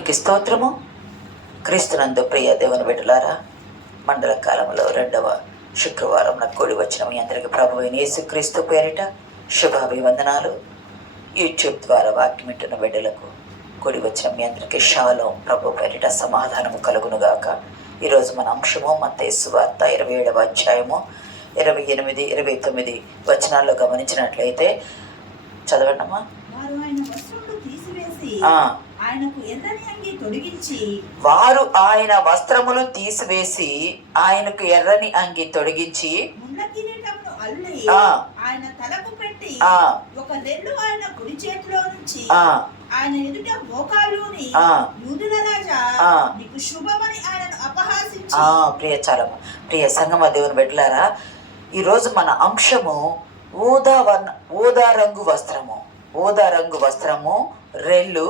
దేవునికి స్తోత్రము. క్రీస్తునందు ప్రియ దేవుని బిడ్డలారా, మండల కాలంలో 2వ శుక్రవారం కూడి వచ్చిన మీ అందరికీ ప్రభువైన యేసుక్రీస్తు పేరిట శుభాభివందనాలు. యూట్యూబ్ ద్వారా వాక్యం వింటున్న బిడ్డలకు కూడి వచ్చిన మీ అందరికీ షాలోం, ప్రభు పేరిట సమాధానము కలుగునుగాక. ఈరోజు మన అంశము మత్తయి సువార్త 27వ అధ్యాయము 28, 29 వచనాల్లో గమనించినట్లయితే చదవండమ్మా. వారు ఆయన వస్త్రములు తీసివేసి ఆయనకు ఎర్రని అంగి తొడిగించి ఆయన తలకు పెట్టి ఒక రెల్లు ఆయన కుడి చేతిలో నుంచి ఆయన ఎదుట మోకాలుని యూదుల రాజా నీకు శుభమని ఆయనను అపహాసించి. ప్రియ సంగమ దేవుని బిడ్డలారా, ఈరోజు మన అంశము ఊదా రంగు వస్త్రము, రెల్లు,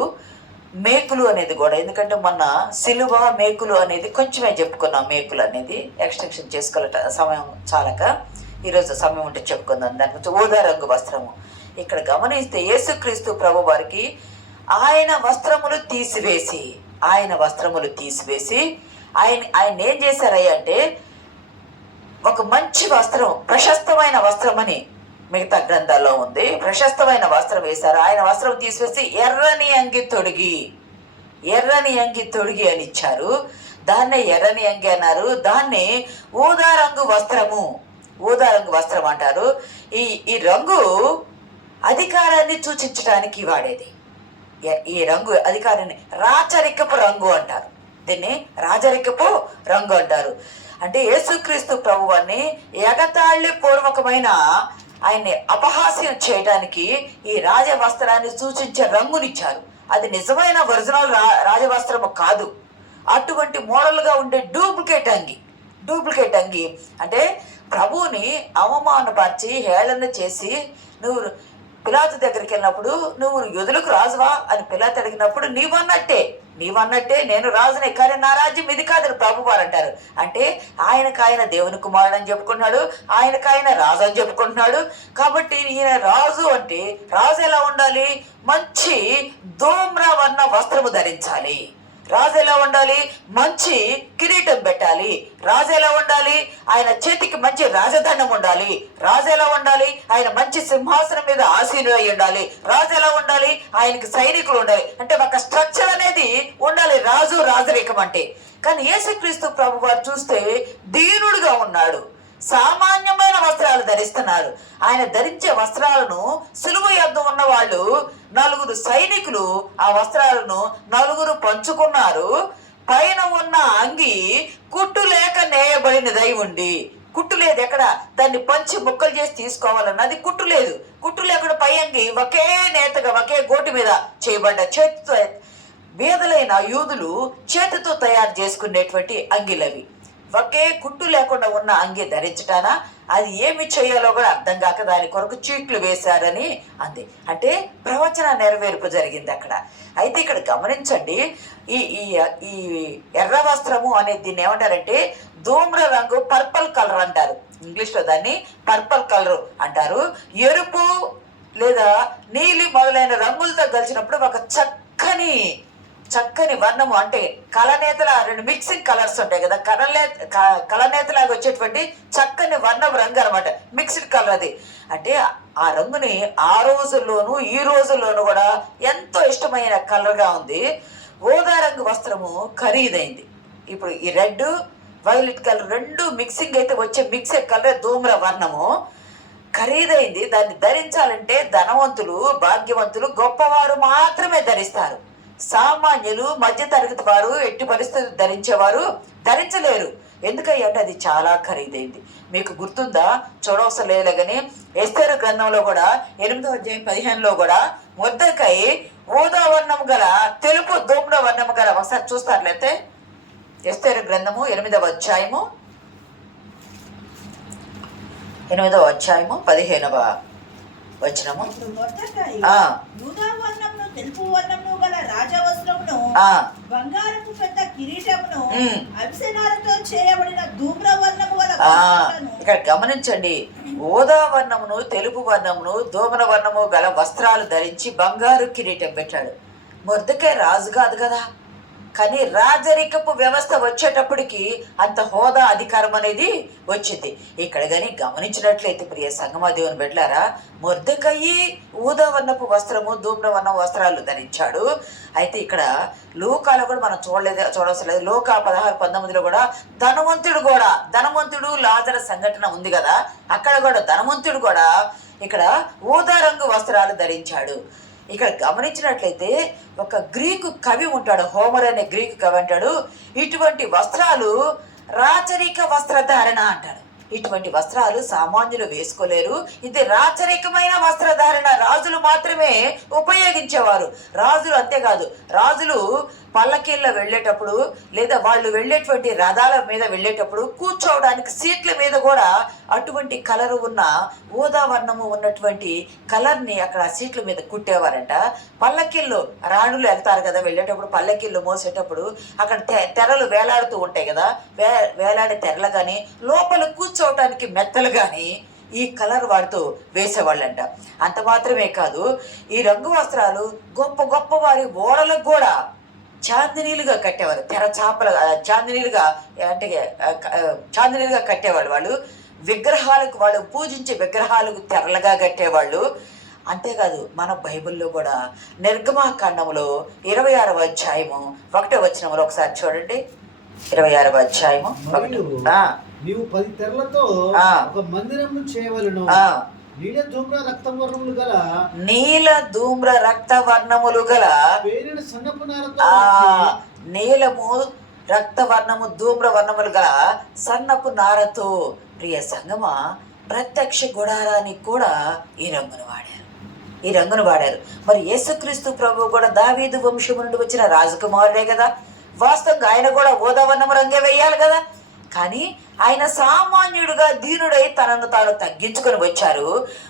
మేకులు అనేది కూడా. ఎందుకంటే మొన్న సిలువ, మేకులు అనేది కొంచెమే చెప్పుకున్నాం. మేకులు అనేది ఎక్స్టెన్షన్ చేసుకోవాలట సమయం చాలక, ఈరోజు సమయం ఉంటే చెప్పుకుందాం. దాని గురించి ఊదా రంగు వస్త్రము. ఇక్కడ గమనిస్తే యేసుక్రీస్తు ప్రభు వారికి ఆయన వస్త్రములు తీసివేసి ఆయన ఏం చేశారయ్య అంటే, ఒక మంచి వస్త్రం, ప్రశస్తమైన వస్త్రం అని మిగతా గ్రంథాల్లో ఉంది, ప్రశస్తమైన వస్త్రం వేశారు. ఆయన వస్త్రం తీసివేసి ఎర్రని అంగి తొడిగి అని ఇచ్చారు. దాన్నే ఎర్రని అంగి అన్నారు. దాన్ని ఊదా రంగు వస్త్రం అంటారు. ఈ రంగు అధికారాన్ని సూచించడానికి వాడేది. ఈ రంగు అధికారాన్ని రాచరికపు రంగు అంటారు. దీన్ని రాజరికపు రంగు అంటారు. అంటే యేసుక్రీస్తు ప్రభువాన్ని ఎగతాళి పూర్వకమైన ఆయన్ని అపహాస్యం చేయడానికి ఈ రాజవస్త్రాన్ని సూచించే రంగునిచ్చారు. అది నిజమైన ఒరిజినల్ రాజవస్త్రము కాదు. అటువంటి మోడల్గా ఉండే డూప్లికేట్ అంగి అంటే ప్రభువుని అవమానపరిచి హేళన చేసి, నువ్వు పిలాతు దగ్గరికి వెళ్ళినప్పుడు నువ్వు యూదులకు రాజువా అని పిలాతు అడిగినప్పుడు నీవన్నట్టే నేను రాజునే, కానీ నా రాజ్యం ఇది కాదని ప్రభువారు అంటారు. అంటే ఆయన దేవుని కుమారుడు అని చెప్పుకుంటున్నాడు, ఆయన రాజు అని చెప్పుకుంటున్నాడు. కాబట్టి ఈయన రాజు అంటే రాజు ఎలా ఉండాలి? మంచి ధూమ్రవర్ణ వస్త్రము ధరించాలి. రాజు ఎలా ఉండాలి? మంచి కిరీటం పెట్టాలి. రాజు ఎలా ఉండాలి? ఆయన చేతికి మంచి రాజదండం ఉండాలి. రాజు ఎలా ఉండాలి? ఆయన మంచి సింహాసనం మీద ఆసీనుడై ఉండాలి. రాజు ఎలా ఉండాలి? ఆయనకి సైనికులు ఉండాలి. అంటే ఒక స్ట్రక్చర్ అనేది ఉండాలి రాజరికం అంటే. కానీ యేసుక్రీస్తు ప్రభు వారు చూస్తే దీనుడుగా ఉన్నాడు. సామాన్యమైన వస్త్రాలు ధరిస్తున్నారు. ఆయన ధరించే వస్త్రాలను సిలువ యొద్ద ఉన్న వాళ్ళు 4 సైనికులు ఆ వస్త్రాలను 4 పంచుకున్నారు. పైన ఉన్న అంగి కుట్టు లేక నేయబడినదై ఉండి, కుట్టు లేదు ఎక్కడ, దాన్ని పంచి ముక్కలు చేసి తీసుకోవాలన్న అది కుట్టు లేదు. కుట్టు లేకుండా పై అంగి ఒకే నేతగా ఒకే గోటి మీద చేయబడ్డ, చేతితో బీదలైన యూదులు చేతితో తయారు చేసుకునేటువంటి అంగిలవి. ఒకే కుట్టు లేకుండా ఉన్న అంగి ధరించటానా, అది ఏమి చేయాలో కూడా అర్థం కాక దాని కొరకు చీట్లు వేశారని అంది. అంటే ప్రవచన నెరవేర్పు జరిగింది అక్కడ. అయితే ఇక్కడ గమనించండి, ఈ ఎర్ర వస్త్రము అనేది దీన్ని ఏమంటారంటే ధూమ్ర రంగు, పర్పల్ కలర్ అంటారు. ఇంగ్లీష్లో దాన్ని పర్పల్ కలర్ అంటారు. ఎరుపు లేదా నీలి మొదలైన రంగులతో కలిసినప్పుడు ఒక చక్కని వర్ణము, అంటే కలనేతల 2 మిక్సింగ్ కలర్స్ ఉంటాయి కదా, కలనేతలాగా వచ్చేటువంటి చక్కని వర్ణం రంగు అనమాట, మిక్స్డ్ కలర్ అది. అంటే ఆ రంగుని ఆ రోజుల్లోనూ ఈ రోజుల్లోనూ కూడా ఎంతో ఇష్టమైన కలర్గా ఉంది. ఊదా రంగు వస్త్రము ఖరీదైంది. ఇప్పుడు ఈ రెడ్, వైలెట్ కలర్ 2 మిక్సింగ్ అయితే వచ్చే మిక్సెడ్ కలర్ ధూమ్ర వర్ణము ఖరీదైంది. దాన్ని ధరించాలంటే ధనవంతులు, భాగ్యవంతులు, గొప్పవారు మాత్రమే ధరిస్తారు. సామాన్యులు, మధ్య తరగతి వారు ఎట్టి పరిస్థితులు ధరించలేరు. ఎందుకంటే అది చాలా ఖరీదైంది. మీకు గుర్తుందా? చూడవసరం లేదు కానీ ఎస్తేరు గ్రంథంలో కూడా 8వ అధ్యాయం 15లో కూడా మొర్దెకై ఊదా వర్ణము గల, తెలుపు ధూమ్ర వర్ణము గల, ఒకసారి చూస్తారులైతే ఎస్తేరు గ్రంథము 8వ అధ్యాయము 15వ వచనము. తెలుపు వర్ణమును గల రాజవస్త్రమును, బంగారపు పెద్ద కిరీటమును, అవిసెనారతో చేయబడిన ధూమ్ర వర్ణము గల. ఇక్కడ గమనించండి, ఊదా వర్ణమును, తెలుపు వర్ణమును, ధూమ్ర వర్ణము గల వస్త్రాలు ధరించి బంగారు కిరీటం పెట్టాడు. మొర్దెకై రాజు కాదు కదా, కానీ రాజరికపు వ్యవస్థ వచ్చేటప్పటికి అంత హోదా అధికారం అనేది వచ్చింది. ఇక్కడ కానీ గమనించినట్లయితే ప్రియ సంగమా దేవుని బిడ్డలారా, మొర్దెకయి ఊదావర్ణపు వస్త్రము ధూమ్రవర్ణ వస్త్రాలు ధరించాడు. అయితే ఇక్కడ లూకాలో కూడా మనం చూడవలసిన లేదు. లూకా 16:19 కూడా ధనవంతుడు లాజరు సంఘటన ఉంది కదా, అక్కడ కూడా ధనవంతుడు కూడా ఇక్కడ ఊదా రంగు వస్త్రాలు ధరించాడు. ఇక్కడ గమనించినట్లయితే ఒక గ్రీకు కవి ఉంటాడు, హోమర్ అనే గ్రీకు కవి అంటాడు, ఇటువంటి వస్త్రాలు రాచరిక వస్త్రధారణ అంటాడు. ఇటువంటి వస్త్రాలు సామాన్యులు వేసుకోలేరు. ఇది రాచరికమైన వస్త్రధారణ, రాజులు మాత్రమే ఉపయోగించేవారు. రాజులు అంతేకాదు, రాజులు పల్లకీల్లో వెళ్ళేటప్పుడు లేదా వాళ్ళు వెళ్ళేటువంటి రథాల మీద వెళ్ళేటప్పుడు కూర్చోవడానికి సీట్ల మీద కూడా అటువంటి కలరు ఉన్న ఊదావర్ణము ఉన్నటువంటి కలర్ని అక్కడ సీట్ల మీద కుట్టేవారంట. పల్లకీల్లో రాణులు వెళ్తారు కదా, వెళ్ళేటప్పుడు పల్లకీల్లో మోసేటప్పుడు అక్కడ తెరలు వేలాడుతూ ఉంటాయి కదా, వేలాడే తెరలు కానీ లోపల కూర్చోవటానికి మెత్తలు కానీ ఈ కలర్ వాడుతూ వేసేవాళ్ళంట. అంత మాత్రమే కాదు, ఈ రంగు వస్త్రాలు గొప్ప గొప్ప వారి ఓడలకు కూడా చాందినీలుగా కట్టేవారు. చాందినీలుగా కట్టేవాళ్ళు. వాళ్ళు విగ్రహాలకు, వాళ్ళు పూజించే విగ్రహాలకు తెరలుగా కట్టేవాళ్ళు. అంతేకాదు మన బైబిల్లో కూడా నిర్గమాకాండములో 26వ అధ్యాయము 1వ వచనంలో ఒకసారి చూడండి. 26వ అధ్యాయము 1. నీవు 10 తెరలతో ఒక మందిరమును చేయవలెను. నీల ధూమ్ర రక్తవర్ణములు గల పేనిన సన్నపు నారతో నీలము రక్తవర్ణము ధూమ్రవర్ణములు గల సన్నపు నారతో. ప్రియ సంగమా, ప్రత్యక్ష గుడారానికి కూడా ఈ రంగును వాడారు. మరి యేసుక్రీస్తు ప్రభు కూడా దావీదు వంశము నుండి వచ్చిన రాజకుమారుడే కదా, వాస్తవంగా ఆయన కూడా ఊదావర్ణము రంగే వేయాలి కదా. కానీ ఆయన సామాన్యుడుగా దీనుడై తనను తాను తగ్గించుకొని వచ్చారు.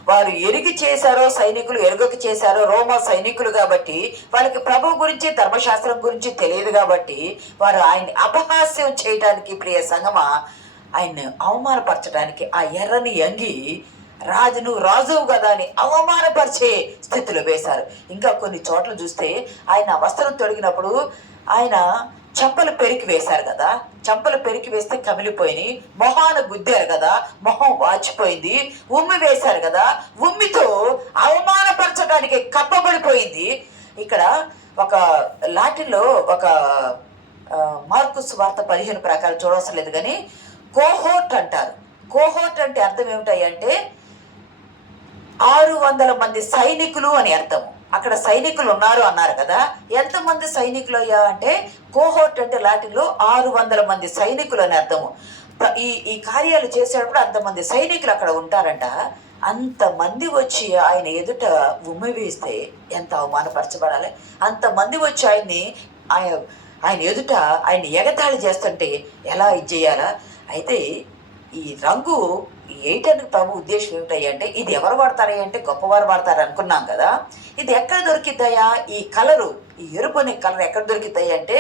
వారు ఎరిగి చేశారో సైనికులు ఎరుగక చేశారో రోమా సైనికులు కాబట్టి వాళ్ళకి ప్రభు గురించి ధర్మశాస్త్రం గురించి తెలియదు కాబట్టి వారు ఆయన్ని అపహాస్యం చేయడానికి, ప్రియ సంగమా, ఆయన్ని అవమానపరచడానికి ఆ ఎర్రని అంగి నువ్వు రాజువు కదా అని అవమానపరిచే స్థితిలో వేశారు. ఇంకా కొన్ని చోట్ల చూస్తే ఆయన వస్త్రం తొడిగినప్పుడు ఆయన చెంపలు పెరికి వేశారు కదా, చెంపలు పెరికి వేస్తే కమిలిపోయి మొహాన గుద్దారు కదా, మొహం వాచిపోయింది. ఉమ్మి వేశారు కదా, ఉమ్మితో అవమానపరచడానికి కప్పబడిపోయింది. ఇక్కడ ఒక లాటిన్లో ఒక మార్కు సువార్త 15 ప్రకారం చూడవలసిన లేదు కానీ కోహోర్ట్ అంటారు. కోహోర్ట్ అంటే అర్థం ఏమిటాయంటే 600 మంది సైనికులు అని అర్థము. అక్కడ సైనికులు ఉన్నారు అన్నారు కదా, ఎంతమంది సైనికులు అయ్యా అంటే కోహోర్ట్ అంటే లాటిన్లో 600 మంది సైనికులు అని అర్థము. ఈ కార్యాలు చేసేటప్పుడు అంతమంది సైనికులు అక్కడ ఉంటారంట. అంతమంది వచ్చి ఆయన ఎదుట ఉమ్మి వేస్తే ఎంత అవమానపరచబడాలి. అంతమంది వచ్చి ఆయన ఎదుట ఆయన ఎగతాళి చేస్తుంటే ఎలా ఇది చేయాలా. అయితే ఈ రంగు ఏటని ప్రభు ఉద్దేశం ఏమిటంటే ఇది ఎవరు వాడతారా అంటే గొప్పవారు వాడతారు అనుకున్నాం కదా. ఇది ఎక్కడ దొరికిద్దాయా, ఈ కలరు, ఈ ఎరుపు అనే కలర్ ఎక్కడ దొరికిద్దాయి అంటే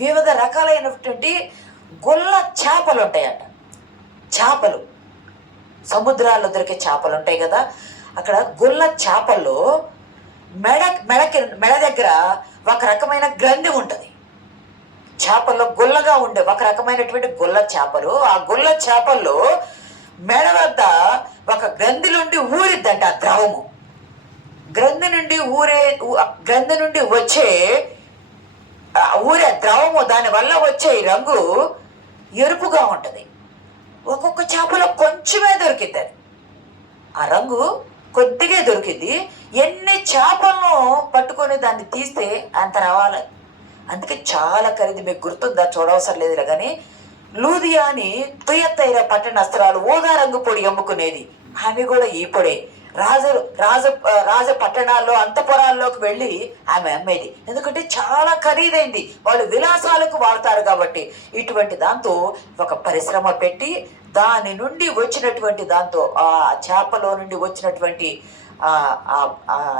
వివిధ రకాలైనటువంటి గొల్ల చేపలు ఉంటాయంట. చేపలు, సముద్రాల్లో దొరికే చేపలు ఉంటాయి కదా, అక్కడ గొల్ల చేపల్లో మెడ దగ్గర ఒక రకమైన గ్రంథి ఉంటుంది. చేపల్లో గుల్లగా ఉండే ఒక రకమైనటువంటి గొల్ల చేపలు, ఆ గొల్ల చేపల్లో మెడ వద్ద ఒక గ్రంథి నుండి ఊరిద్దంట ఆ ద్రవము. గ్రంథి నుండి వచ్చే ఊరే ద్రవము, దానివల్ల వచ్చే రంగు ఎరుపుగా ఉంటుంది. ఒక్కొక్క చేపలో కొంచెమే దొరికిద్ది అది, ఆ రంగు కొద్దిగా దొరికింది. ఎన్ని చేపలను పట్టుకొని దాన్ని తీస్తే అంత రావాలి. అందుకే చాలా ఖరీదు. మీకు గుర్తుందా, చూడవసరం లేదు కానీ లూదియా అని తుయత్తైర పట్టణస్త్రాలు ఊదా రంగు పొడి అమ్ముకునేది. ఆమె కూడా ఈ పొడే రాజ పట్టణాల్లో అంతపురాల్లోకి వెళ్ళి ఆమె అమ్మేది. ఎందుకంటే చాలా ఖరీదైంది, వాళ్ళు విలాసాలకు వాడతారు కాబట్టి. ఇటువంటి దాంతో ఒక పరిశ్రమ పెట్టి దాని నుండి వచ్చినటువంటి దాంతో ఆ చేపలో నుండి వచ్చినటువంటి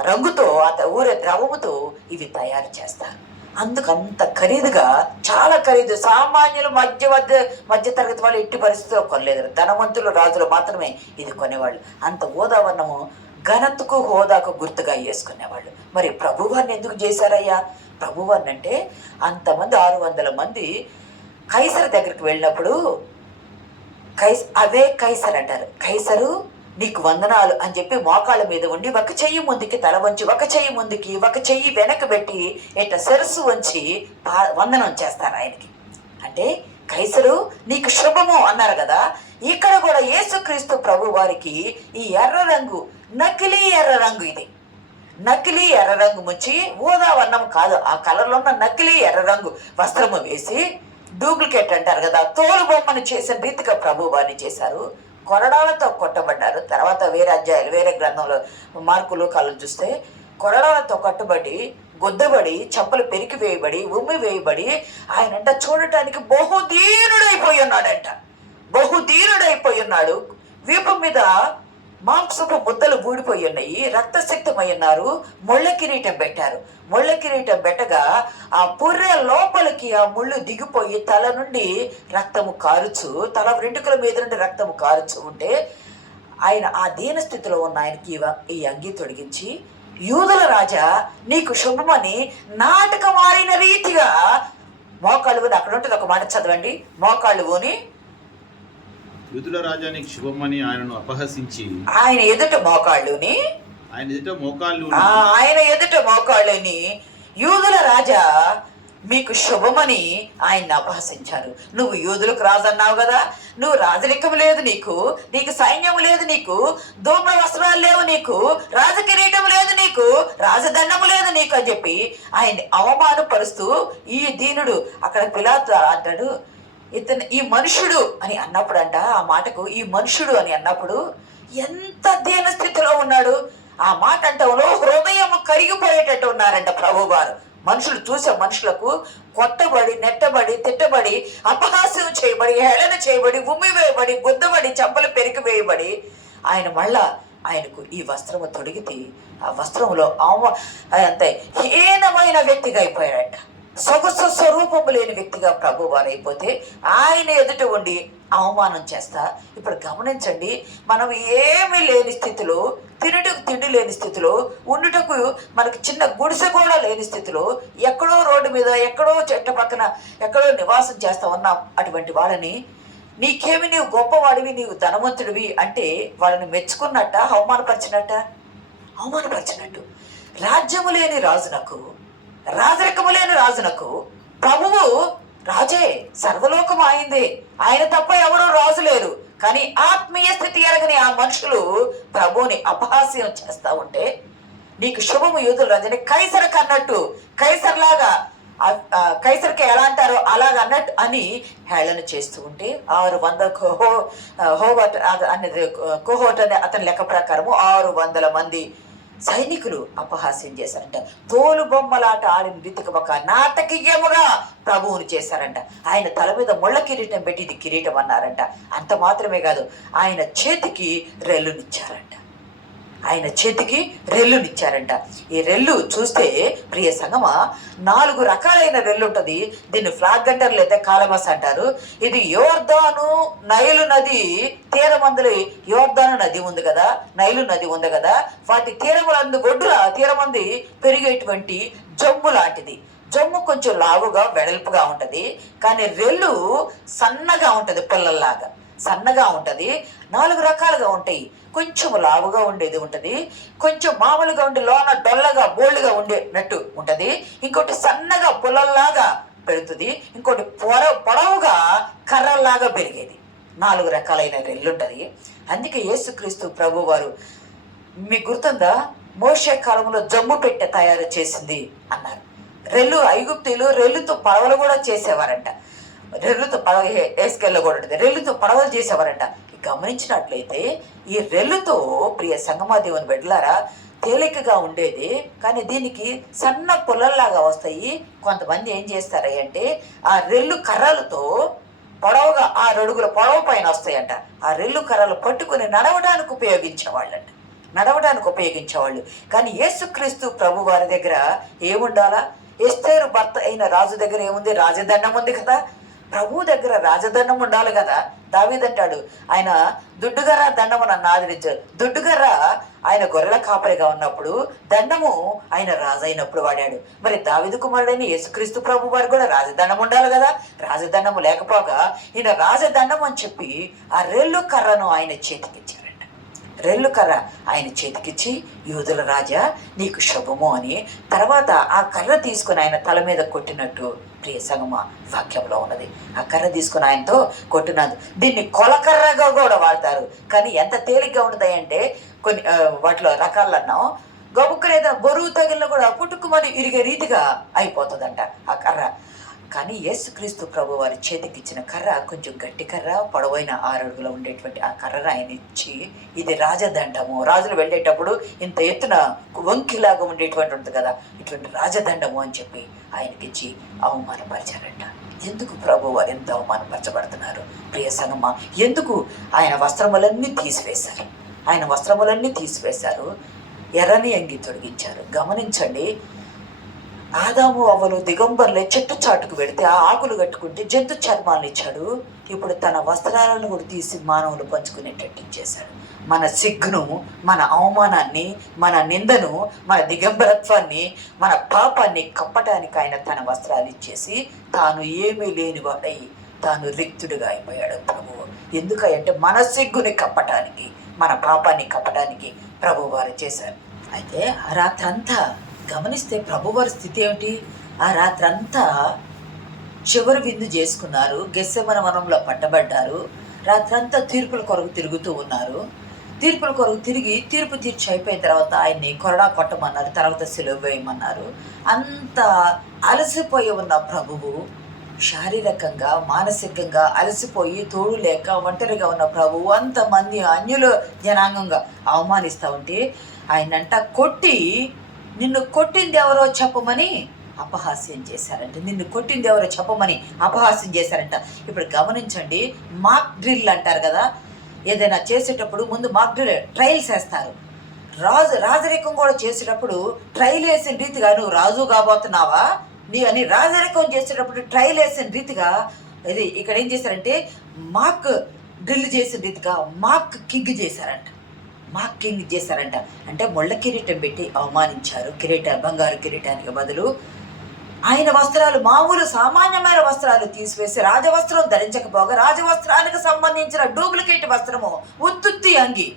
రంగుతో ఊరే ద్రవముతో ఇవి తయారు చేస్తారు. అందుకంత ఖరీదుగా, చాలా ఖరీదు. సామాన్యులు మధ్య తరగతి వాళ్ళు ఎట్టి పరిస్థితుల్లో కొనలేదు. ధనవంతులు రాజులు మాత్రమే ఇది కొనేవాళ్ళు. అంత ఊదావర్ణము ఘనతకు హోదాకు గుర్తుగా వేసుకునేవాళ్ళు. మరి ప్రభువారిని ఎందుకు చేశారయ్యా? ప్రభువారిని అంటే అంతమంది 600 మంది కైసరు దగ్గరికి వెళ్ళినప్పుడు అదే కైసర్ అంటారు. కైసరు నీకు వందనాలు అని చెప్పి మోకాళ్ళ మీద ఉండి ఒక చెయ్యి ముందుకి తల వంచి, ఒక చెయ్యి ముందుకి, ఒక చెయ్యి వెనక్కి పెట్టి ఇట్లా శిరస్సు వంచి వందనం చేస్తారు ఆయనకి. అంటే కైసరు నీకు శుభము అన్నారు కదా. ఇక్కడ కూడా యేసుక్రీస్తు ప్రభు వారికి ఈ ఎర్ర రంగు నకిలీ ఎర్ర రంగు, ఇది నకిలీ ఎర్ర రంగు ముంచి, ఊదా వర్ణం కాదు, ఆ కలర్లో ఉన్న నకిలీ ఎర్ర రంగు వస్త్రము వేసి, డూప్లికేట్ అంటారు కదా, తోలు బొమ్మను చేసిన రీతిగా ప్రభు వారిని చేశారు. కొరడాలతో కొట్టబడ్డారు. తర్వాత వేరే అధ్యాయులు వేరే గ్రంథంలో మార్కులు కళ్ళు చూస్తే కొరడాలతో కట్టుబడి, గుద్దబడి, చెప్పులు పెరికి వేయబడి, ఉమ్మి వేయబడి, ఆయనంట చూడటానికి బహుదీనుడైపోయి ఉన్నాడంట. బహుదీనుడైపోయి ఉన్నాడు. వీపు మీద మాంసపు ముద్దలు ఊడిపోయి ఉన్నాయి, రక్తసిక్తమై ఉన్నారు. ముళ్ళ కిరీటం పెట్టారు. ముళ్ళ కిరీటం పెట్టగా ఆ పుర్రె లోపలికి ఆ ముళ్ళు దిగిపోయి తల నుండి రక్తము కారుచు, తల వెంట్రుకల మీద నుండి రక్తము కారుచు ఉంటే ఆయన ఆ దీన స్థితిలో ఉన్న ఆయనకి ఈ అంగీ తొడిగించి, యూదుల రాజా నీకు శుభమని నాటకం ఆడిన రీతిగా మోకాళ్ళు ఊని, అక్కడ ఉంటుంది ఒక మాట చదవండి, మోకాళ్ళు ఊని యూదుల రాజానికి శుభమని ఆయనను అపహసించి, ఆయన ఎదుట మోకాళ్ళుని, ఆయన ఎదుట మోకాళ్ళుని యూదుల రాజా మీకు శుభమని ఆయన్ని అపహసించారు. నువ్వు యూదులకు రాజు అన్నావు కదా, నువ్వు రాజరికం లేదు నీకు, నీకు సైన్యం లేదు నీకు, ధూమ్ర వస్త్రాలు లేవు నీకు, రాజకిరీటం లేదు నీకు, రాజదండము లేదు నీకు అని చెప్పి ఆయన్ని అవమానపరుస్తూ ఈ దీనుడు అక్కడ పిలాతు అంటాడు, ఇతను ఈ మనుషుడు అని అన్నప్పుడు అంట, ఆ మాటకు ఈ మనుషుడు అని అన్నప్పుడు ఎంత దీన స్థితిలో ఉన్నాడు. ఆ మాట అంటంలో హృదయం కరిగిపోయేటట్టు ఉన్నారంట ప్రభువారు. మనుషులు చూసే మనుషులకు కొట్టబడి, నెట్టబడి, తిట్టబడి, అపహాస్యం చేయబడి, హేళన చేయబడి, ఉమ్మి వేయబడి, గుద్దబడి, చెంపలు పెరికి వేయబడి, ఆయన మళ్ళా ఆయనకు ఈ వస్త్రము తొడిగితే ఆ వస్త్రములో అంత హీనమైన వ్యక్తిగా అయిపోయాడంట. సొగసు స్వరూపము లేని వ్యక్తిగా ప్రభు వారు అయిపోతే ఆయన ఎదుట ఉండి అవమానం చేస్తా. ఇప్పుడు గమనించండి, మనం ఏమీ లేని స్థితిలో, తినుటకు తిండి లేని స్థితిలో, ఉండుటకు మనకు చిన్న గుడిసె కూడా లేని స్థితిలో, ఎక్కడో రోడ్డు మీద, ఎక్కడో చెట్టు పక్కన, ఎక్కడో నివాసం చేస్తా ఉన్నాం. అటువంటి వాళ్ళని నీకేమి, నీవు గొప్పవాడివి, నీవు ధనవంతుడివి అంటే వాళ్ళని మెచ్చుకున్నట్ట, అవమానపరిచినట్టు. రాజ్యము లేని రాజునకు, రాజరికము లేని రాజునకు ప్రభువు రాజే, సర్వలోకం ఆయిందే, ఆయన తప్ప ఎవరూ రాజు లేరు. కానీ ఆత్మీయ స్థితి ఎరగని ఆ మనుషులు ప్రభువుని అపహాస్యం చేస్తా ఉంటే, నీకు శుభము యూదుల రాజని కైసరికి అన్నట్టు, కైసర్లాగా, కైసరికి ఎలా అంటారో అలాగ అన్నట్టు అని హేళన చేస్తూ ఉంటే 600 కోహోట్ అనే అతని లెక్క ప్రకారము 600 మంది సైనికులు అపహాస్యం చేశారంట. తోలు బొమ్మలాట ఆడిన రీతికి ఒక నాటకీయముగా ప్రభువుని చేశారంట. ఆయన తల మీద ముళ్ళ కిరీటం పెట్టి ఇది కిరీటం అన్నారంట. అంత మాత్రమే కాదు, ఆయన చేతికి రెల్లునిచ్చారంట. ఈ రెల్లు చూస్తే ప్రియ సంగమ 4 రకాలైన రెల్లు ఉంటుంది. దీన్ని ఫ్లాగ్ అంటారు, లేదా కాలమస్ అంటారు. ఇది యోర్దాను నైలు నది తీరమందులు, యోర్దాను నది ఉంది కదా, నైలు నది ఉంది కదా, వాటి తీరములందు గొడ్డుల తీరమంది పెరిగేటువంటి జమ్ము లాంటిది. జమ్ము కొంచెం లావుగా వెడల్పుగా ఉంటుంది, కానీ రెల్లు సన్నగా ఉంటుంది, పుల్లల్లాగా సన్నగా ఉంటుంది. 4 రకాలుగా ఉంటాయి. కొంచెం లావుగా ఉండేది ఉంటుంది, కొంచెం మామూలుగా ఉండి లోన డొల్లగా బోల్డ్గా ఉండేటట్టు ఉంటుంది, ఇంకోటి సన్నగా పుల్లల్లాగా పెరుగుతుంది, ఇంకోటి పొడవుగా కర్రల్లాగా పెరిగేది. 4 రకాలైన రెల్లు ఉంటుంది. అందుకే యేసుక్రీస్తు ప్రభు వారు, మీకు గుర్తుందా, మోషే కాలంలో జమ్ము పెట్టె తయారు చేసింది అన్నారు. రెల్లు, ఐగుప్తీయులు రెల్లుతో పడవలు కూడా చేసేవారంట. రెల్లుతో పడవ వేసుకెళ్ళ కూడా ఉంటుంది, రెల్లుతో పడవలు చేసేవారంట. గమనించినట్లయితే ఈ రెల్లుతో ప్రియ సంగమాదేవుని బిడ్డలారా తేలికగా ఉండేది, కానీ దీనికి సన్న పుల్లల్లాగా వస్తాయి. కొంతమంది ఏం చేస్తారంటే ఆ రెల్లు కర్రలతో పొడవుగా 6 అడుగుల పొడవు పైన వస్తాయంట. ఆ రెల్లు కర్రలు పట్టుకుని నడవడానికి ఉపయోగించేవాళ్ళు. కానీ యేసుక్రీస్తు ప్రభు వారి దగ్గర ఏముండాలా? ఎస్తేరు భర్త అయిన రాజు దగ్గర ఏముంది? రాజదండం ఉంది కదా. ప్రభు దగ్గర రాజదండం ఉండాలి కదా. దావీదంటాడు, ఆయన దుడ్డుగర్ర దండము నన్ను ఆదరించాడు. దుడ్డుగర్ర ఆయన గొర్రెల కాపరిగా ఉన్నప్పుడు, దండము ఆయన రాజు అయినప్పుడు వాడాడు. మరి దావీదు కుమారుడైన యేసుక్రీస్తు ప్రభు వారు కూడా రాజదండం ఉండాలి కదా. రాజదండము లేకపోగా ఈయన రాజదండం అని చెప్పి ఆ రెల్లు కర్రను ఆయన చేతికిచ్చారంట. రెల్లు కర్ర ఆయన చేతికిచ్చి, యూదుల రాజా నీకు శుభము అని తర్వాత ఆ కర్ర తీసుకుని ఆయన తల మీద కొట్టినట్టు ప్రియ సంగమ వాక్యంలో ఉన్నది. ఆ కర్ర తీసుకుని ఆయనతో కొట్టినది. దీన్ని కొలకర్రగా కూడా వాడతారు. కానీ ఎంత తేలిగ్గా ఉంటుంది అంటే కొన్ని వాటిలో రకాలు అన్నాం, గబుక్కలు ఏదైనా బరువు తగిలిన కూడా పుట్టుకుమని ఇరిగే రీతిగా అయిపోతుందంట ఆ కర్ర. కానీ యేసుక్రీస్తు ప్రభు వారి చేతికి ఇచ్చిన కర్ర కొంచెం గట్టి కర్ర, పొడవైన 6 అడుగులు ఉండేటువంటి ఆ కర్రను ఆయన ఇచ్చి, ఇది రాజదండము, రాజులు వెళ్ళేటప్పుడు ఇంత ఎత్తున వంకిలాగా ఉండేటువంటి ఉంటుంది కదా, ఇటువంటి రాజదండము అని చెప్పి ఆయనకిచ్చి అవమానపరిచారంట. ఎందుకు ప్రభు వారు ఎంత అవమానపరచబడుతున్నారు ప్రియ సంగమా? ఎందుకు ఆయన వస్త్రములన్నీ తీసివేశారు? ఆయన వస్త్రములన్నీ తీసివేశారు, ఎర్రని అంగి తొడిగించారు. గమనించండి, ఆదాము అవ్వలు దిగంబర్లే చెట్టు చాటుకు వెడితే ఆ ఆకులు కట్టుకుంటే జంతు చర్మాలను ఇచ్చాడు. ఇప్పుడు తన వస్త్రాలను కూడా తీసి మానవులు పంచుకునేటట్టు ఇచ్చేశాడు. మన సిగ్గును, మన అవమానాన్ని, మన నిందను, మన దిగంబరత్వాన్ని, మన పాపాన్ని కప్పటానికి ఆయన తన వస్త్రాలు ఇచ్చేసి తాను ఏమీ లేనివాడై తాను రిక్తుడిగా అయిపోయాడు ప్రభువు. ఎందుకంటే మన సిగ్గుని కప్పటానికి, మన పాపాన్ని కప్పటానికి ప్రభు వారు చేశారు. అయితే ఆ రాత్రంతా గమనిస్తే ప్రభువారి స్థితి ఏమిటి? ఆ రాత్రంతా చివరి విందు చేసుకున్నారు, గెత్సెమనే వనంలో పట్టబడ్డారు. రాత్రంతా తీర్పుల కొరకు తిరుగుతూ ఉన్నారు. తీర్పుల కొరకు తిరిగి తీర్పు తీర్చి అయిపోయిన తర్వాత ఆయన్ని కొరడా కొట్టమన్నారు, తర్వాత సిలువ వేయమన్నారు. అంత అలసిపోయి ఉన్న ప్రభువు, శారీరకంగా మానసికంగా అలసిపోయి తోడు లేక ఒంటరిగా ఉన్న ప్రభువు అంతమంది అన్యుల జనాంగంగా అవమానిస్తూ ఉంటే ఆయనంట కొట్టి, నిన్ను కొట్టింది ఎవరో చెప్పమని అపహాస్యం చేశారంట. నిన్ను కొట్టింది ఎవరో చెప్పమని అపహాస్యం చేశారంట. ఇప్పుడు గమనించండి, మాక్ డ్రిల్ అంటారు కదా, ఏదైనా చేసేటప్పుడు ముందు మాక్ డ్రిల్ ట్రయల్స్ వేస్తారు. రాజరికం కూడా చేసేటప్పుడు ట్రయల్ వేసిన రీతిగా నువ్వు రాజు కాబోతున్నావా నీ అని రాజరికం చేసేటప్పుడు ట్రయల్ వేసిన రీతిగా ఇది ఇక్కడ ఏం చేశారంటే మాక్ డ్రిల్ చేసిన రీతిగా మాక్ కింగ్ చేశారంట. మాక్ కింగ్ చేశారంట. అంటే ముళ్ళ కిరీటం పెట్టి అవమానించారు. బంగారు కిరీటానికి బదులు ఆయన వస్త్రాలు, మామూలు సామాన్యమైన వస్త్రాలు తీసివేసి రాజవస్త్రం ధరించకపోగా రాజవస్త్రానికి సంబంధించిన డూప్లికేట్ వస్త్రము, ఉత్తుత్తి అంగి,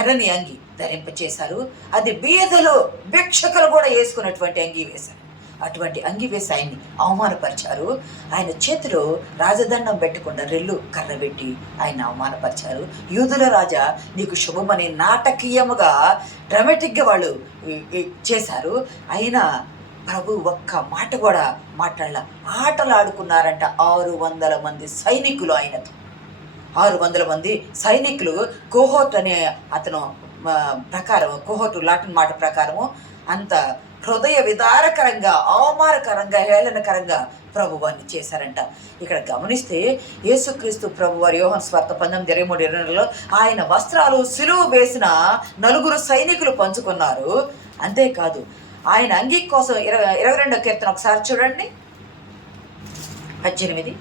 ఎర్రని అంగి ధరింపచేశారు. అది బీదలు, భిక్షకులు కూడా వేసుకున్నటువంటి అంగి వేశారు. అటువంటి అంగి వేసి ఆయన్ని అవమానపరిచారు. ఆయన చేతిలో రాజదండం పెట్టకుండా రెల్లు కర్ర పెట్టి ఆయన అవమానపరిచారు. యూదుల రాజా నీకు శుభమని నాటకీయముగా డ్రామాటిక్గా వాళ్ళు చేశారు. అయినా ప్రభు ఒక్క మాట కూడా మాట్లాడాల. ఆటలు ఆడుకున్నారంట 600 మంది సైనికులు. ఆయనతో 600 మంది సైనికులు. కోహోట్ అనే అతను ప్రకారం, కోహోటు లాటిన్ మాట ప్రకారము అంత హృదయ విదారకరంగా, అవమానకరంగా, హేళనకరంగా ప్రభువాన్ని చేశారంట. ఇక్కడ గమనిస్తే యేసుక్రీస్తు ప్రభువారు యోహాను సువార్త 19:23-22లో ఆయన వస్త్రాలు సిలువ వేసిన 4 సైనికులు పంచుకున్నారు. అంతేకాదు ఆయన అంగీ కోసం 22వ కీర్తన ఒకసారి చూడండి, 18.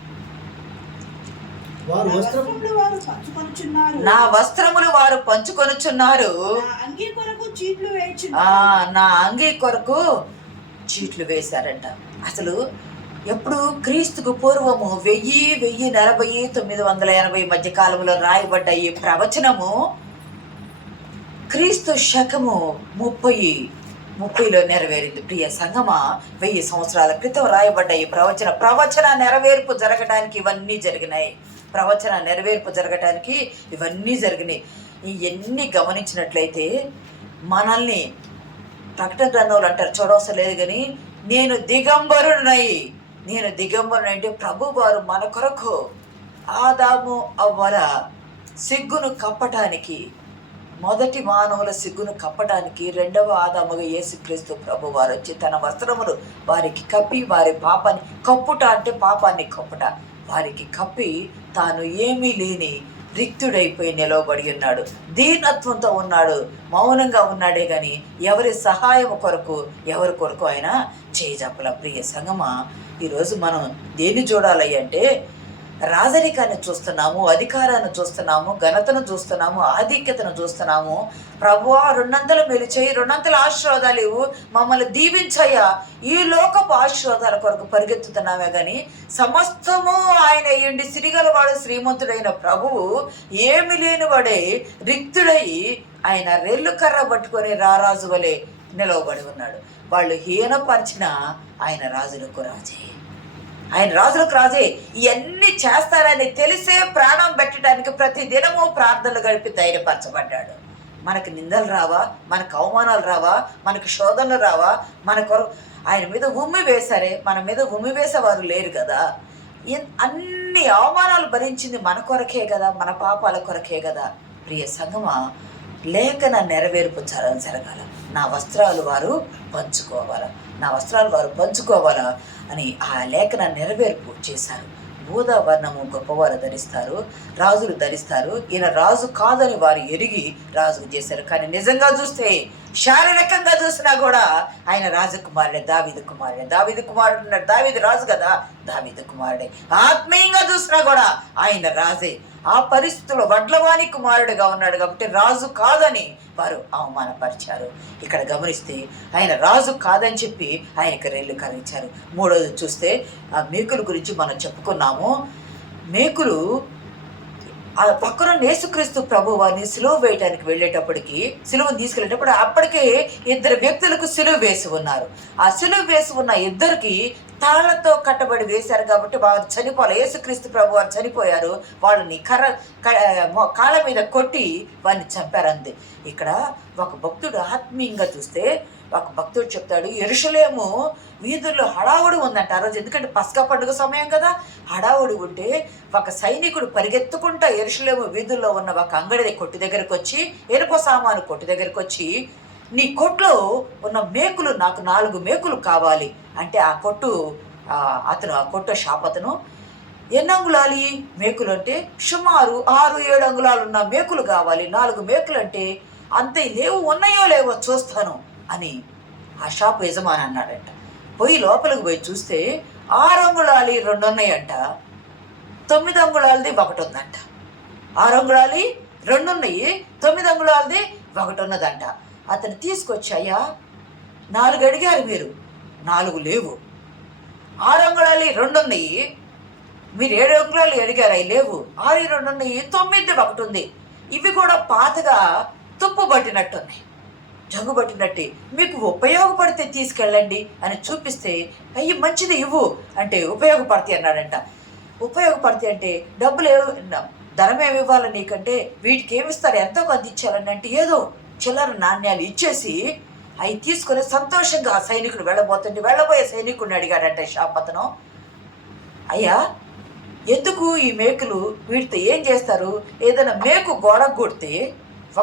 నా వస్త్రములు వారు పంచుకొనుచున్నారు, నా అంగీ కొరకు చీట్లు వేశారంట. అసలు ఎప్పుడు క్రీస్తుకు పూర్వము 1000-1980 మధ్య కాలంలో రాయబడ్డ ఈ ప్రవచనము క్రీస్తు శకము 30లో నెరవేరింది. ప్రియ సంగమా, 1000 సంవత్సరాల క్రితం రాయబడ్డ ఈ ప్రవచన నెరవేర్పు జరగడానికి ఇవన్నీ జరిగినాయి. ప్రవచన నెరవేర్పు జరగటానికి ఇవన్నీ జరిగినాయి. ఇవన్నీ గమనించినట్లయితే మనల్ని ప్రకటన గ్రంథంలో అంటారు, చూడవసరం లేదు కానీ నేను దిగంబరునై అంటే ప్రభు వారు మన కొరకు ఆదాము అవ్వల సిగ్గును కప్పటానికి, మొదటి మానవుల సిగ్గును కప్పటానికి రెండవ ఆదాముగా యేసుక్రీస్తు ప్రభు వారు వచ్చి తన వస్త్రములు వారికి కప్పి, వారి పాపాన్ని కప్పుట అంటే పాపాన్ని కప్పుట, వారికి కప్పి తాను ఏమీ లేని రిక్తుడైపోయి నిలవబడి ఉన్నాడు. దీనత్వంతో ఉన్నాడు, మౌనంగా ఉన్నాడే కానీ ఎవరి సహాయం కొరకు, ఎవరి కొరకు ఆయన చేయజప్పల. ప్రియ సంగమా, ఈరోజు మనం దేన్ని చూడాలి అంటే రాజరికాన్ని చూస్తున్నాము, అధికారాన్ని చూస్తున్నాము, ఘనతను చూస్తున్నాము, ఆధిక్యతను చూస్తున్నాము. ప్రభువా 200 మేలు చేయి, 200 ఆశీర్వాదాలు ఇవ్వు, మమ్మల్ని దీవించయ్యా, ఈ లోకపు ఆశీర్వాదాల కొరకు పరిగెత్తుతున్నామే కానీ సమస్తము ఆయన అయ్యండి సిరిగలవాడు శ్రీమంతుడైన ప్రభువు ఏమి లేనివాడే రిక్తుడై ఆయన రెల్లు కర్ర పట్టుకొని రారాజు వలె నిలవబడి ఉన్నాడు. వాళ్ళు హీనపరిచిన ఆయన రాజులకు రాజే, ఆయన రాజులకు రాజే. ఇవన్నీ చేస్తారని తెలిసే ప్రాణం పెట్టడానికి ప్రతి దినము ప్రార్థనలు గడిపి ధైర్యపరచబడ్డాడు. మనకు నిందలు రావా, మనకు అవమానాలు రావా, మనకు శోధనలు రావా, మన ఆయన మీద ఉమ్మి వేశారే, మన మీద ఉమ్మి వేసేవారు లేరు కదా. అన్ని అవమానాలు భరించింది మన కొరకే కదా, మన పాపాల కొరకే కదా. ప్రియ సంగమా, లేఖన నెరవేర్పు జరగాల. నా వస్త్రాలు వారు పంచుకోవాలా, నా వస్త్రాలు వారు పంచుకోవాలా అని ఆ లేఖన నెరవేర్పు చేశారు. ఊదా వర్ణము గొప్పవారు ధరిస్తారు, రాజులు ధరిస్తారు. ఈయన రాజు కాదని వారు ఎరిగి రాజుకు చేశారు. కానీ నిజంగా చూస్తే, శారీరకంగా చూసినా కూడా ఆయన రాజకుమారుడే, దావీదు కుమారుడే. దావీదు కుమారుడు ఉన్నాడు, దావీదు రాజు కదా, దావీదు కుమారుడే. ఆత్మీయంగా చూసినా కూడా ఆయన రాజే. ఆ పరిస్థితుల్లో వడ్లవాణి కుమారుడుగా ఉన్నాడు కాబట్టి రాజు కాదని వారు అవమానపరిచారు. ఇక్కడ గమనిస్తే ఆయన రాజు కాదని చెప్పి ఆయనకి రెల్లు కరిగించారు. మూడోది చూస్తే ఆ మేకుల గురించి మనం చెప్పుకున్నాము. మేకులు ఆ పక్కన యేసుక్రీస్తు ప్రభు వారిని సిలువ వేయటానికి వెళ్ళేటప్పటికి, సిలువను తీసుకెళ్ళేటప్పుడు అప్పటికే 2 వ్యక్తులకు సిలువ వేసి ఉన్నారు. ఆ సిలువ వేసి ఉన్న 2కి తాళ్లతో కట్టబడి వేశారు కాబట్టి వారు చనిపోవాలి. యేసుక్రీస్తు ప్రభు వారు చనిపోయారు. వాళ్ళని కాళ్ళ మీద కొట్టి వారిని చంపారు. అంతే. ఇక్కడ ఒక భక్తుడు ఆత్మీయంగా చూస్తే ఒక భక్తుడు చెప్తాడు, యెరూషలేము వీధుల్లో హడావుడి ఉందంట ఆ రోజు. ఎందుకంటే పస్కా పండుగ సమయం కదా, హడావుడి ఉంటే ఒక సైనికుడు పరిగెత్తుకుంటా యెరూషలేము వీధుల్లో ఉన్న ఒక అంగడి కొట్టు దగ్గరకు వచ్చి, ఇనుప సామాను కొట్టు దగ్గరకు వచ్చి, నీ కొట్లో ఉన్న మేకులు నాకు 4 మేకులు కావాలి అంటే ఆ కొట్టు షాప్ అతను ఎన్ని అంగుళాలు మేకులు అంటే సుమారు 6-7 అంగుళాలు ఉన్న మేకులు కావాలి, 4 మేకులు అంటే అంతే, లేవు ఉన్నాయో లేవో చూస్తాను అని ఆ షాపు యజమాని అన్నాడంట. పోయి లోపలికి పోయి చూస్తే 6 అంగుళాలు 2 ఉన్నాయంట, 9 అంగుళాలది 1 ఉందంట. 6 అంగుళాలు 2 ఉన్నాయి, 9 అంగుళాలది 1 ఉన్నదంట. అతను తీసుకొచ్చాయా 4 అడిగారు మీరు, 4 లేవు. 6 అంగుళాలు 2 ఉన్నాయి, మీరు 7 అంగుళాలు అడిగారు, అవి లేవు. 6 2 ఉన్నాయి, 9 1 ఉంది. ఇవి కూడా పాతగా తుప్పు పట్టినట్టున్నాయి, జంగు పట్టినట్టే. మీకు ఉపయోగపడితే తీసుకెళ్ళండి అని చూపిస్తే, అయ్యి మంచిది ఇవ్వు అంటే ఉపయోగపడతాయి అన్నాడంట. ఉపయోగపడతాయి అంటే డబ్బులు ధనం ఏమి ఇవ్వాలి నీకంటే, వీటికి ఏమిస్తారు, ఎంతో కొంత ఇచ్చాలని అంటే ఏదో చిల్లర నాణ్యాలు ఇచ్చేసి అవి తీసుకొని సంతోషంగా ఆ సైనికుడు వెళ్ళబోయే సైనికుడిని అడిగాడంట షాప్ అతను, అయ్యా ఎందుకు ఈ మేకులు, వీటితో ఏం చేస్తారు? ఏదైనా మేకు గోడకు కొడితే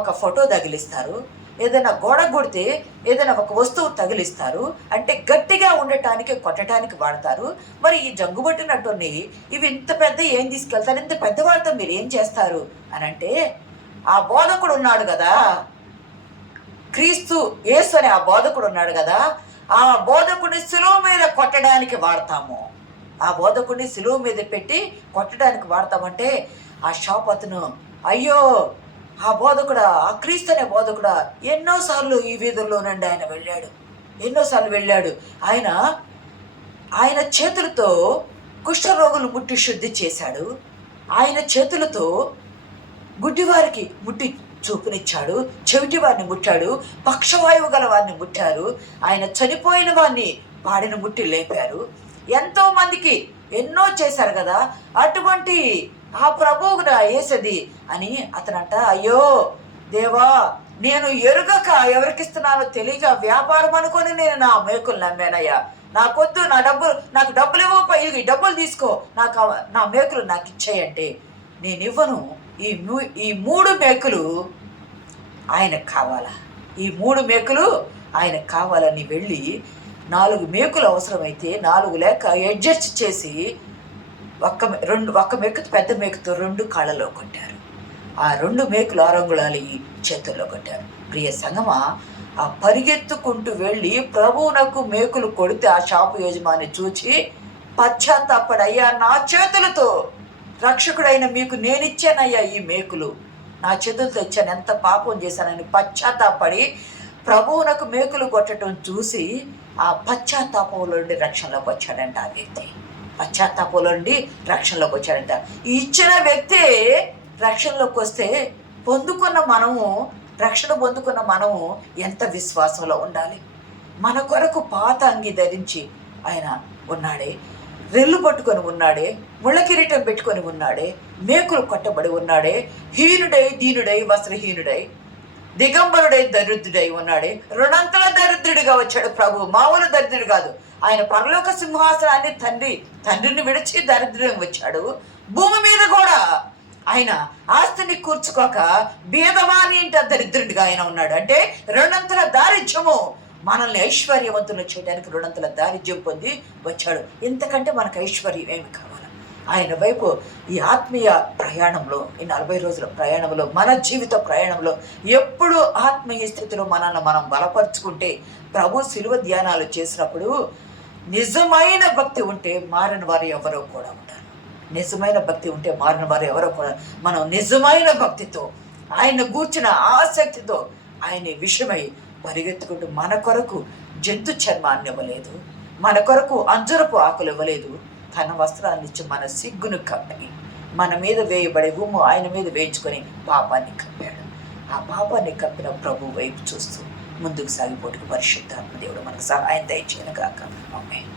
ఒక ఫోటో తగిలిస్తారు, ఏదైనా గోడ కొడితే ఏదైనా ఒక వస్తువు తగిలిస్తారు, అంటే గట్టిగా ఉండటానికి కొట్టడానికి వాడతారు. మరి ఈ జంగుబట్టినట్టుని ఇవి ఇంత పెద్ద ఏం తీసుకెళ్తారు, ఇంత పెద్దవాళ్ళతో మీరు ఏం చేస్తారు అని అంటే, ఆ బోధకుడు ఉన్నాడు కదా, క్రీస్తు యేసు అనే ఆ బోధకుడు ఉన్నాడు కదా, ఆ బోధకుడిని సిలువ మీద కొట్టడానికి వాడతాము, ఆ బోధకుడిని సిలువ మీద పెట్టి కొట్టడానికి వాడతామంటే ఆ షాప్ అతను, అయ్యో ఆ బోధకుడా, ఆ క్రీస్తు అనే బోధకుడా, ఎన్నోసార్లు ఈ వీధుల్లోనండి ఆయన వెళ్ళాడు, ఎన్నోసార్లు వెళ్ళాడు. ఆయన చేతులతో కుష్ఠరోగులు ముట్టి శుద్ధి చేశాడు, ఆయన చేతులతో గుడ్డివారికి ముట్టి చూపునిచ్చాడు, చెవిటి వారిని ముట్టాడు, పక్షవాయువు గల వారిని ముట్టారు, ఆయన చనిపోయిన వారిని పాడిని ముట్టి లేపారు, ఎంతో మందికి ఎన్నో చేశారు కదా. అటువంటి ఆ ప్రభువుకు వేసేది అని అతనంట, అయ్యో దేవా, నేను ఎరుగక ఎవరికిస్తున్నానో తెలియక వ్యాపారం అనుకొని నేను నా మేకులు నమ్మానయ్యా, నాకొద్దు, నాకు డబ్బులు ఇవ్వకపో, ఈ డబ్బులు తీసుకో, నా మేకులు నాకు ఇచ్చేయంటే నేను ఇవ్వను. ఈ 3 మేకులు ఆయనకు కావాలా, ఈ 3 మేకులు ఆయనకు కావాలని వెళ్ళి 4 మేకులు అవసరమైతే 4 లేక అడ్జస్ట్ చేసి ఒక్క మేకు పెద్ద మేకుతో 2 కాళ్ళలో కొట్టారు. ఆ 2 మేకులు 6 అంగుళాలు చేతుల్లో కొట్టారు. ప్రియ సంగమా, ఆ పరిగెత్తుకుంటూ వెళ్ళి ప్రభువునకు మేకులు కొడితే ఆ షాపు యజమాని చూచి పశ్చాత్తాపడయ్యా, నా చేతులతో రక్షకుడైన మీకు నేనిచ్చానయ్యా ఈ మేకులు, నా చేతులతో ఇచ్చాను, ఎంత పాపం చేశానని పశ్చాత్తాపడి ప్రభువునకు మేకులు కొట్టడం చూసి ఆ పశ్చాత్తాపంలో నుండి రక్షణలోకి వచ్చాడంట. ఆ వ్యక్తి పశ్చాత్తాపంలో నుండి రక్షణలోకి వచ్చాడంట. ఈ ఇచ్చిన వ్యక్తి రక్షణలోకి వస్తే రక్షణ పొందుకున్న మనము ఎంత విశ్వాసంలో ఉండాలి. మన కొరకు పాత అంగి ధరించి ఆయన ఉన్నాడే, రెల్లు పట్టుకొని ఉన్నాడే, ముళ్ళ కిరీటం పెట్టుకొని ఉన్నాడే, మేకులు కొట్టబడి ఉన్నాడే, హీనుడై దీనుడై వస్త్రహీనుడై దిగంబరుడై దరిద్రుడై ఉన్నాడే, రుణంతల దరిద్రుడిగా వచ్చాడు ప్రభు. మామూలు దరిద్రుడు కాదు, ఆయన పరలోక సింహాసనాన్ని తండ్రిని విడిచి దరిద్రుడు వచ్చాడు. భూమి మీద కూడా ఆయన ఆస్తిని కూర్చుకోక బీదవాని ఇంట దరిద్రుడిగా ఆయన ఉన్నాడు. అంటే రెండంతల దారిద్ర్యము మనల్ని ఐశ్వర్యవంతులు చేయడానికి రెండంతల దారిద్ర్యం పొంది వచ్చాడు. ఇంతకంటే మనకు ఐశ్వర్యం ఏమి కావాలి? ఆయన వైపు ఈ ఆత్మీయ ప్రయాణంలో, ఈ 40 రోజుల ప్రయాణంలో, మన జీవిత ప్రయాణంలో ఎప్పుడు ఆత్మీయ స్థితిలో మనల్ని మనం బలపరుచుకుంటే, ప్రభు శిలువ ధ్యానాలు చేసినప్పుడు నిజమైన భక్తి ఉంటే మారిన వారు ఎవరో కూడా ఉంటారు. నిజమైన భక్తి ఉంటే మారిన వారు ఎవరో కూడా. మనం నిజమైన భక్తితో ఆయన గూర్చిన ఆసక్తితో ఆయన విషయమై పరిగెత్తుకుంటూ మన కొరకు జంతు చర్మాన్ని ఇవ్వలేదు, మన కొరకు అంజరపు ఆకులు ఇవ్వలేదు, తన వస్త్రాన్ని ఇచ్చి మన సిగ్గును కప్పి మన మీద వేయబడే ఉమ్ము ఆయన మీద వేయించుకొని పాపాన్ని కప్పాడు. ఆ పాపాన్ని కప్పిన ప్రభు వైపు చూస్తూ ముందుకు సాగిపోటుకు పరిశుద్ధాత్మ దేవుడు మనకు సహాయం దయచేయను గాక. ఆమేన్.